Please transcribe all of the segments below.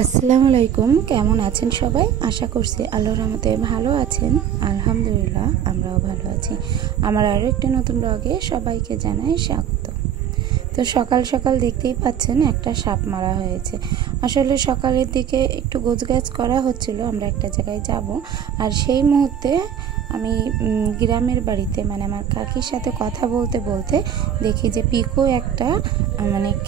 আসসালামু আলাইকুম। কেমন আছেন সবাই? আশা করছি আল্লাহর রহমতে ভালো আছেন। আলহামদুলিল্লাহ আমরাও ভালো আছি। আমার আরও একটি নতুন ব্লগে সবাইকে জানাই স্বাগত। তো সকাল সকাল দেখতেই পাচ্ছেন একটা সাপ মারা হয়েছে। আসলে সকালের দিকে একটু গোছগাছ করা হচ্ছিল, আমরা একটা জায়গায় যাব, আর সেই মুহূর্তে আমি গ্রামের বাড়িতে আমার কাকির সাথে কথা বলতে বলতে দেখি যে পিকু একটা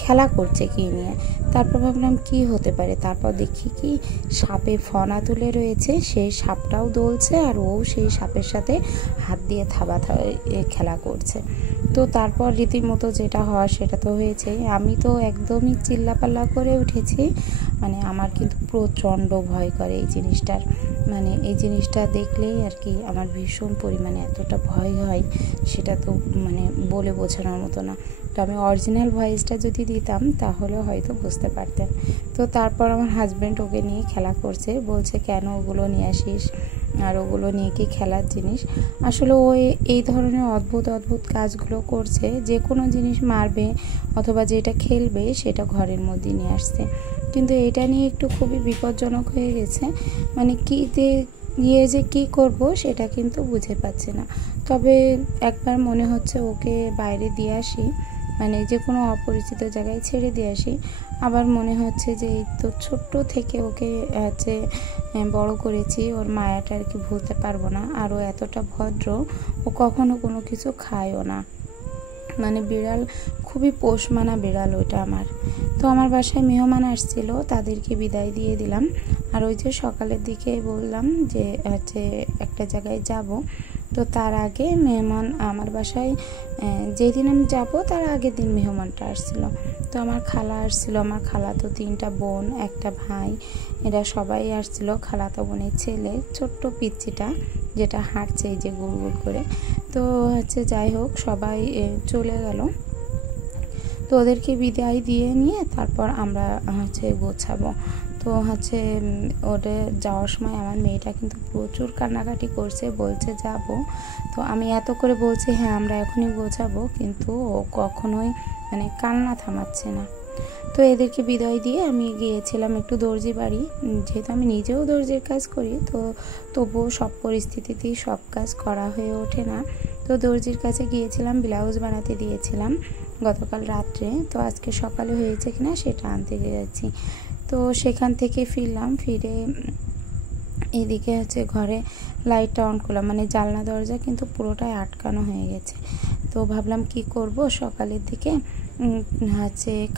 খেলা করছে কি নিয়ে। তারপর ভাবলাম কি হতে পারে, তারপর দেখি কি সাপে ফনা তুলে রয়েছে, সেই সাপটাও দোলছে আর ও সেই সাপের সাথে হাত দিয়ে থাবা খেলা করছে। তো তারপর রীতিমতো যেটা হওয়ার সেটা তো হয়েছে। আমি তো একদমই চিল্লাপাল্লা করে উঠেছি। আমার কিন্তু প্রচণ্ড ভয় করে এই জিনিসটার। এই জিনিসটা দেখলেই আর কি আমার ভীষণ পরিমাণে এতটা ভয় হয়, সেটা তো বলে বোঝানোর মতো না। তো আমি অরিজিনাল ভয়েসটা যদি দিতাম তাহলে হয়তো বুঝতে পারতেন। তো তারপর আমার হাজব্যান্ড ওকে নিয়ে খেলা করছে, বলছে কেন ওগুলো নিয়ে আসিস, আর ওগুলো নিয়ে কি খেলার জিনিস। আসলে ও এই ধরনের অদ্ভুত অদ্ভুত কাজগুলো করছে, যে কোনো জিনিস মারবে অথবা যেটা খেলবে সেটা ঘরের মধ্যে নিয়ে আসছে। কিন্তু এটা নিয়ে একটু খুবই বিপজ্জনক হয়ে গেছে। যে কী করব সেটা কিন্তু বুঝে পাচ্ছে না। তবে একবার মনে হচ্ছে ওকে বাইরে দিয়ে আসি, যে কোনো অপরিচিত জায়গায় ছেড়ে দিয়ে আসি। আবার মনে হচ্ছে যে এই তো ছোট্ট থেকে ওকে বড় করেছি, ওর মায়াটা আর কি ভুলতে পারবো না। আর ও এতটা ভদ্র, ও কখনো কোনো কিছু খায়ও না। বিড়াল খুবই পোষ মানা বিড়াল ওইটা আমার। তো আমার বাসায় মেহমান আসছিল, তাদেরকে বিদায় দিয়ে দিলাম। আর ওই যে সকালের দিকে বললাম যে একটা জায়গায় যাব, তো তার আগে মেহমান আমার বাসায় যেদিন আমি যাব তার আগের দিন মেহমানটা আসছিল। তো আমার খালা আসছিল, আমার খালাতো 3টা বোন, একটা ভাই, এরা সবাই আসছিল। খালাতো বোনের ছেলে ছোট্ট পিচ্চিটা যেটা হাঁটছে এই যে গুড় গুড় করে। তো যাই হোক সবাই চলে গেল। তো ওদেরকে বিদায় দিয়ে নিয়ে তারপর আমরা গোছাবো। তো ওদের যাওয়ার সময় আমার মেয়েটা কিন্তু প্রচুর কান্নাকাটি করছে, বলছে যাব। তো আমি এত করে বলছি হ্যাঁ আমরা এখনই গোছাবো, কিন্তু ও কখনোই কান্না থামাচ্ছে না। তো এদেরকে বিদায় দিয়ে আমি গিয়েছিলাম একটু দর্জি বাড়ি। যেহেতু আমি নিজেও দর্জির কাজ করি, তো তবুও সব পরিস্থিতিতেই সব কাজ করা হয়ে ওঠে না। তো দর্জির কাছে গিয়েছিলাম, ব্লাউজ বানাতে দিয়েছিলাম গতকাল রাত্রে। তো আজকে সকালে হয়েছে কিনা সেটা আনতে যাচ্ছি। তো সেখান থেকে ফিরলাম, ফিরে এদিকে ঘরে লাইটটা অন করলাম, জানলা দরজা কিন্তু পুরোটাই আটকানো হয়ে গেছে। তো ভাবলাম কি করব, সকালের দিকে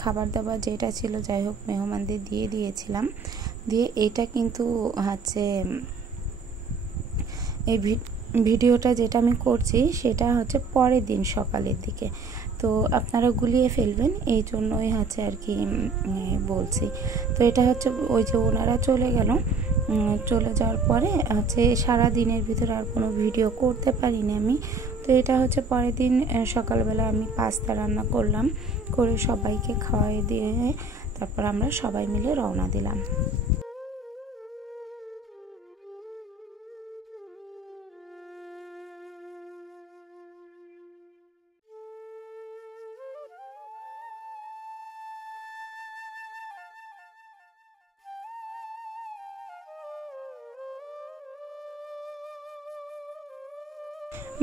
খাবার দাবার যেটা ছিল যাই হোক মেহমানদের দিয়ে দিয়েছিলাম। দিয়ে এটা কিন্তু এই ভিডিওটা যেটা আমি করছি সেটা পরের দিন সকালের দিকে। তো আপনারা গুলিয়ে ফেলবেন এই জন্যই আর কি বলছি। তো এটা ওই যে ওনারা চলে গেল, চলে যাওয়ার পরে সারা দিনের ভিতরে আর কোনো ভিডিও করতে পারিনি আমি। তো এটা পরের দিন সকালবেলা আমি পাস্তা রান্না করলাম, করে সবাইকে খাওয়াই দিয়ে তারপর আমরা সবাই মিলে রওনা দিলাম।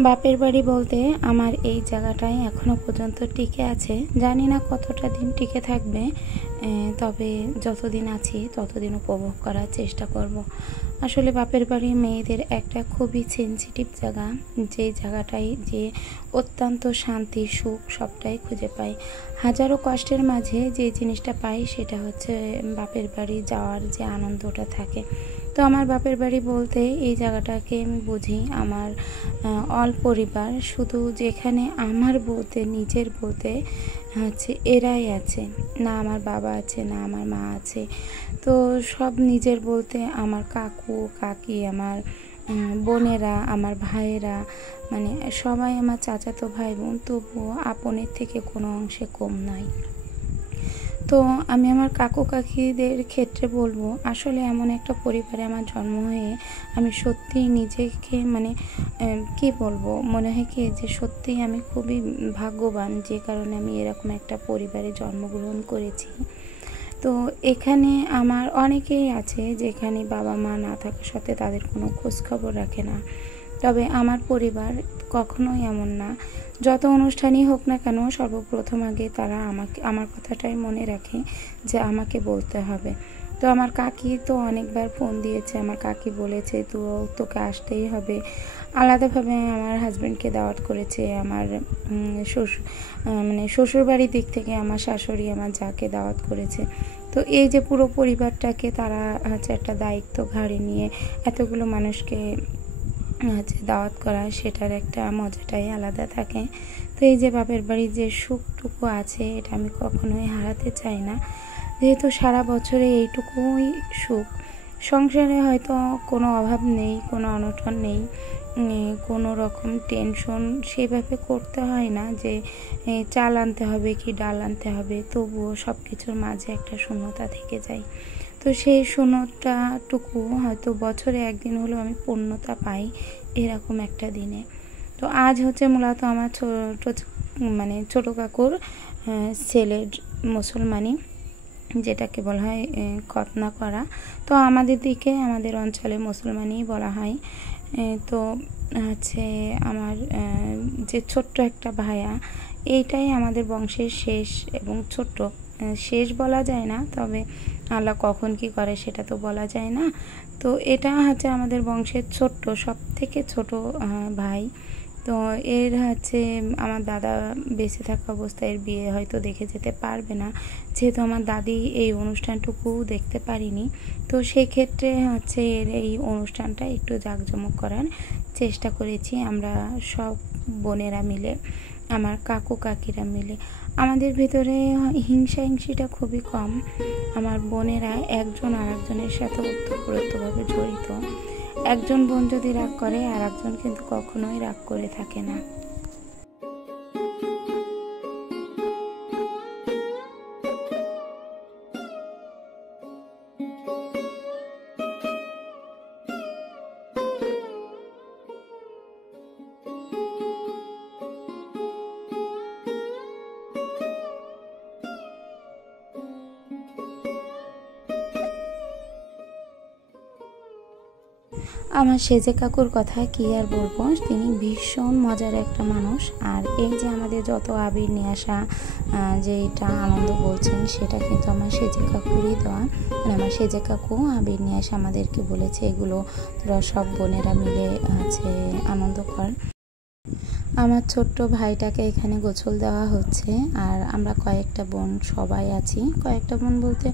বাপের বাড়ি বলতে আমার এই জায়গাটায় এখনো পর্যন্ত টিকে আছে, জানি না কতটা দিন টিকে থাকবে, তবে যতদিন আছি ততদিন উপভোগ করার চেষ্টা করব। আসলে বাপের বাড়ির মেয়েদের একটা খুবই সেনসিটিভ জায়গা, যে জায়গাটায় যে অত্যন্ত শান্তি সুখ সবটাই খুঁজে পাই। হাজারো কষ্টের মাঝে যে জিনিসটা পাই সেটা বাপের বাড়ি যাওয়ার যে আনন্দটা থাকে। তো আমার বাপের বাড়ি বলতে এই জায়গাটাকে আমি বুঝি আমার অল পরিবার, শুধু যেখানে আমার বলতে নিজের বলতে এরাই আছে, না আমার বাবা আছে না আমার মা আছে। তো সব নিজের বলতে আমার কাকু কাকি, আমার বোনেরা, আমার ভাইয়েরা, সবাই আমার চাচাতো ভাই বোন, তবুও আপনের থেকে কোনো অংশে কম নয়। তো আমি আমার কাকু কাকিদের ক্ষেত্রে বলবো, আসলে এমন একটা পরিবারে আমার জন্ম হয়ে আমি সত্যিই নিজেকে কি বলবো, মনে হয় কি যে সত্যিই আমি খুবই ভাগ্যবান, যে কারণে আমি এরকম একটা পরিবারে জন্মগ্রহণ করেছি। তো এখানে আমার অনেকেই আছে যেখানে বাবা মা না থাকা সত্ত্বেও তাদের কোনো খোঁজখবর রাখে না, তবে আমার পরিবার কখনোই এমন না। যত অনুষ্ঠানই হোক না কেন সর্বপ্রথম আগে তারা আমার কথাটাই মনে রাখে যে আমাকে বলতে হবে। তো আমার কাকি তো অনেকবার ফোন দিয়েছে, আমার কাকি বলেছে তোকে আসতেই হবে। আলাদাভাবে আমার হাজব্যান্ডকে দাওয়াত করেছে, আমার শ্বশুরবাড়ির দিক থেকে আমার শাশুড়ি আমার যাকে দাওয়াত করেছে। তো এই যে পুরো পরিবারটাকে তারা একটা দায়িত্ব ঘাড়ে নিয়ে এতগুলো মানুষকে দাওয়াত করা, সেটার একটা মজাটাই আলাদা থাকে। তো এই যে বাপের বাড়ির যে সুখটুকু আছে এটা আমি কখনোই হারাতে চাই না, যেহেতু সারা বছরে এইটুকুই সুখ। সংসারে হয়তো কোনো অভাব নেই, কোনো অনটন নেই, কোনো রকম টেনশন সেভাবে করতে হয় না যে চাল আনতে হবে কি ডাল আনতে হবে, তবুও সব কিছুর মাঝে একটা শূন্যতা থেকে যায়। তো সেই শূন্যতাটুকু হয়তো বছরে একদিন হলেও আমি পূর্ণতা পাই এরকম একটা দিনে। তো আজ মূলত আমার ছোট কাকুর ছেলের মুসলমানি, যেটাকে বলা হয় খতনা করা। তো আমাদের দিকে আমাদের অঞ্চলে মুসলমানই বলা হয়। তো আমার যে ছোট্ট একটা ভায়া, এইটাই আমাদের বংশের শেষ এবং ছোট্ট। শেষ বলা যায় না, তবে আল্লাহ কখন কি করে সেটা তো বলা যায় না। তো এটা আমাদের বংশের ছোট্ট, সব থেকে ছোট ভাই। তো এর আমার দাদা বেঁচে থাকা অবস্থায় এর বিয়ে হয়তো দেখে যেতে পারবে না, যেহেতু আমার দাদি এই অনুষ্ঠানটুকু দেখতে পারিনি। তো সেক্ষেত্রে এর এই অনুষ্ঠানটা একটু জাঁকজমক করার চেষ্টা করেছি আমরা সব বোনেরা মিলে, আমার কাকু কাকিরা মিলে। আমাদের ভেতরে হিংসাহিংসিটা খুবই কম। আমার বোনেরা একজন আরেকজনের সাথে ওতপ্রোতভাবে জড়িত। একজন বোন যদি রাগ করে আর একজন কিন্তু কখনোই রাগ করে থাকে না। আমার সেজে কাকুর কথা কি আর বলবো, তিনি ভীষণ মজার একটা মানুষ। আর এই যে আমাদের যত আবির নিয়ে আসা, যে এটা আনন্দ বলছেন, সেটা কিন্তু আমার সেজে কাকুরই দেওয়া। আমার সেজে কাকু আবির নিয়ে আসা আমাদেরকে বলেছে এগুলো তোরা সব বোনেরা মিলে আনন্দ কর। আমার ছোট্ট ভাইটাকে এখানে গোসল দেওয়া হচ্ছে। আর আমরা কয়েকটা বোন সবাই আছি, কয়েকটা বোন বলতে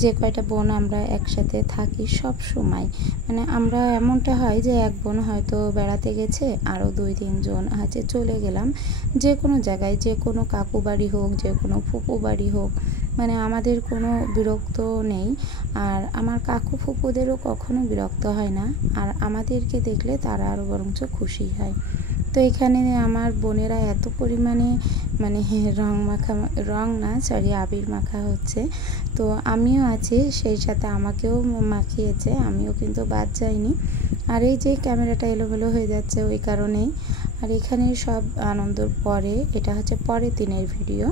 যে কয়টা বোন আমরা একসাথে থাকি সব সময়। আমরা এমনটা হয় যে এক বোন হয়তো বেড়াতে গেছে, আরও 2-3 জন চলে গেলাম যে কোনো জায়গায়, যে কোনো কাকু বাড়ি হোক, যে কোনো ফুপু বাড়ি হোক, আমাদের কোনো বিরক্ত নেই। আর আমার কাকু ফুপুদেরও কখনো বিরক্ত হয় না, আর আমাদেরকে দেখলে তারা আরও বরঞ্চ খুশি হয়। তো এখানে আমার বোনেরা এত পরিমাণে আবির মাখা হচ্ছে। তো আমিও আছি, সেই সাথে আমাকেও মাখিয়েছে, আমিও কিন্তু বাদ যাইনি। আর এই যে ক্যামেরাটা এলোমেলো হয়ে যাচ্ছে ওই কারণেই। আর এখানে সব আনন্দর পরে, এটা পরের দিনের ভিডিও।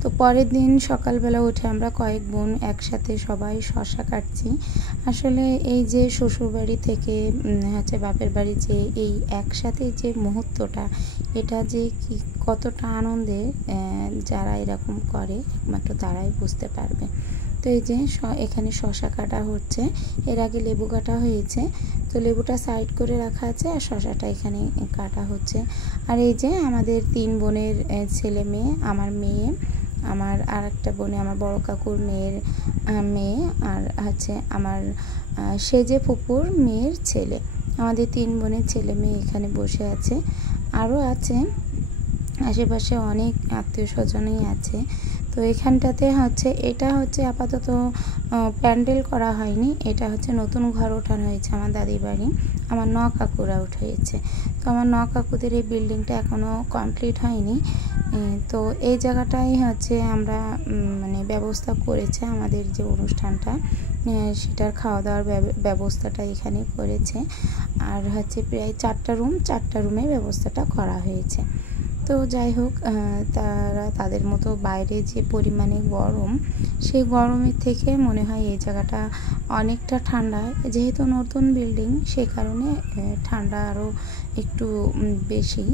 তো পরের দিন সকালবেলা উঠে আমরা কয়েক বোন একসাথে সবাই শশা কাটছি। আসলে এই যে শ্বশুরবাড়ি থেকে বাপের বাড়ি যে এই একসাথে যে মুহূর্তটা, এটা যে কি কতটা আনন্দের, যারা এরকম করে একমাত্র তারাই বুঝতে পারবে। তো এই যে এখানে শশা কাটা হচ্ছে, এর আগে লেবু কাটা হয়েছে। তো লেবুটা সাইড করে রাখা আছে আর শশাটা এখানে কাটা হচ্ছে। আর এই যে আমাদের 3 বোনের ছেলে মেয়ে, আমার মেয়ে, আমার আর একটা বোনে আমার বড় কাকুর মেয়ের মেয়ে, আর আমার সেজে ফুপুর মেয়ের ছেলে, আমাদের 3 বোনের ছেলে মেয়ে এখানে বসে আছে। আরও আছে আশেপাশে অনেক আত্মীয় স্বজনই আছে। তো এখানটাতে এটা আপাতত প্যান্ডেল করা হয়নি, এটা নতুন ঘর ওঠানো হয়েছে আমার দাদির বাড়ি, আমার কাকুরা উঠিয়েছে। তো আমার কাকুদের এই বিল্ডিংটা এখনও কমপ্লিট হয়নি। তো এই জায়গাটাই আমরা ব্যবস্থা করেছে, আমাদের যে অনুষ্ঠানটা সেটার খাওয়া দাওয়ার ব্যবস্থাটা এখানে করেছে। আর প্রায় 4টা রুমে ব্যবস্থাটা করা হয়েছে। তো যাই হোক, তারা তাদের মতো বাইরে যে পরিমাণে গরম, সেই গরমের থেকে মনে হয় এই জায়গাটা অনেকটা ঠান্ডা। যেহেতু নতুন বিল্ডিং, সেই কারণে ঠান্ডা আরও একটু বেশি।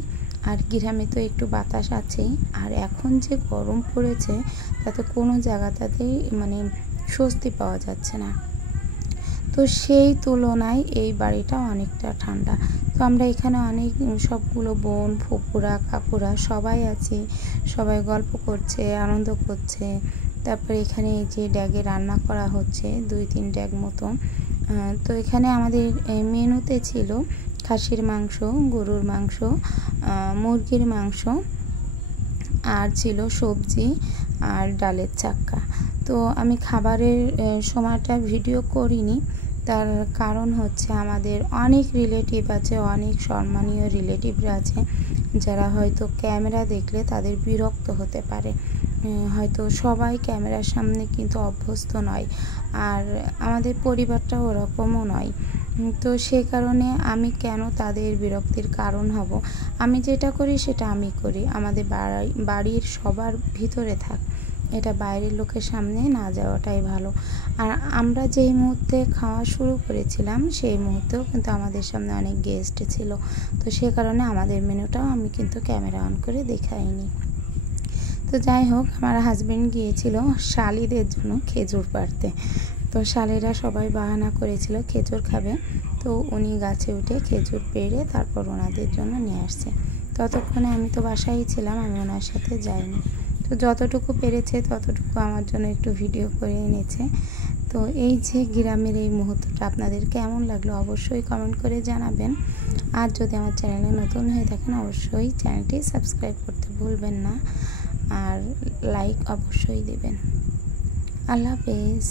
আর গ্রামে তো একটু বাতাস আছেই, আর এখন যে গরম পড়েছে তাতে কোনো জায়গাটাতেই মানে স্বস্তি পাওয়া যাচ্ছে না। তো সেই তুলনায় এই বাড়িটা অনেকটা ঠান্ডা। তো আমরা এখানে অনেক সবগুলো বোন, ফুপুরা, কাকুরা সবাই আছি, সবাই গল্প করছে, আনন্দ করছে। তারপরে এখানে এই যে ড্যাগে রান্না করা হচ্ছে, 2-3 ড্যাগ মতো। তো এখানে আমাদের মেনুতে ছিল খাসির মাংস, গরুর মাংস, মুরগির মাংস, আর ছিল সবজি আর ডালের চাক্কা। তো আমি খাবারের সময়টা ভিডিও করিনি, তার কারণ হচ্ছে আমাদের অনেক রিলেটিভ আছে, অনেক সম্মানীয় রিলেটিভরা আছে, যারা হয়তো ক্যামেরা দেখলে তাদের বিরক্ত হতে পারে। হয়তো সবাই ক্যামেরার সামনে কিন্তু অভ্যস্ত নয়, আর আমাদের পরিবারটা ওরকমও নয়। তো সেই কারণে আমি কেন তাদের বিরক্তির কারণ হব? আমি যেটা করি সেটা আমি করি, আমাদের বাড়ির সবার ভিতরে থাক, এটা বাইরের লোকের সামনে না যাওয়াটাই ভালো। আর আমরা যেই মুহূর্তে খাওয়া শুরু করেছিলাম সেই মুহূর্তেও কিন্তু আমাদের সামনে অনেক গেস্ট ছিল। তো সে কারণে আমাদের মেনুটাও আমি কিন্তু ক্যামেরা অন করে দেখাইনি। তো যাই হোক, আমার হাজবেন্ড গিয়েছিল শালিদের জন্য খেজুর পাড়তে। তো শালিরা সবাই বাহানা করেছিল খেজুর খাবে, তো উনি গাছে উঠে খেজুর পেড়ে তারপর ওনাদের জন্য নিয়ে আসছে। ততক্ষণে আমি তো বাসায় ছিলাম, আমি ওনার সাথে যাইনি। তো যতটুকু পেরেছে ততটুকু আমার জন্য একটু ভিডিও করে এনেছে। তো এই যে গ্রামের এই মুহূর্তটা আপনাদের কেমন লাগলো অবশ্যই কমেন্ট করে জানাবেন। আর যদি আমার চ্যানেলে নতুন হয়ে থাকেন অবশ্যই চ্যানেলটি সাবস্ক্রাইব করতে ভুলবেন না, আর লাইক অবশ্যই দেবেন। আল্লাহ হাফেজ।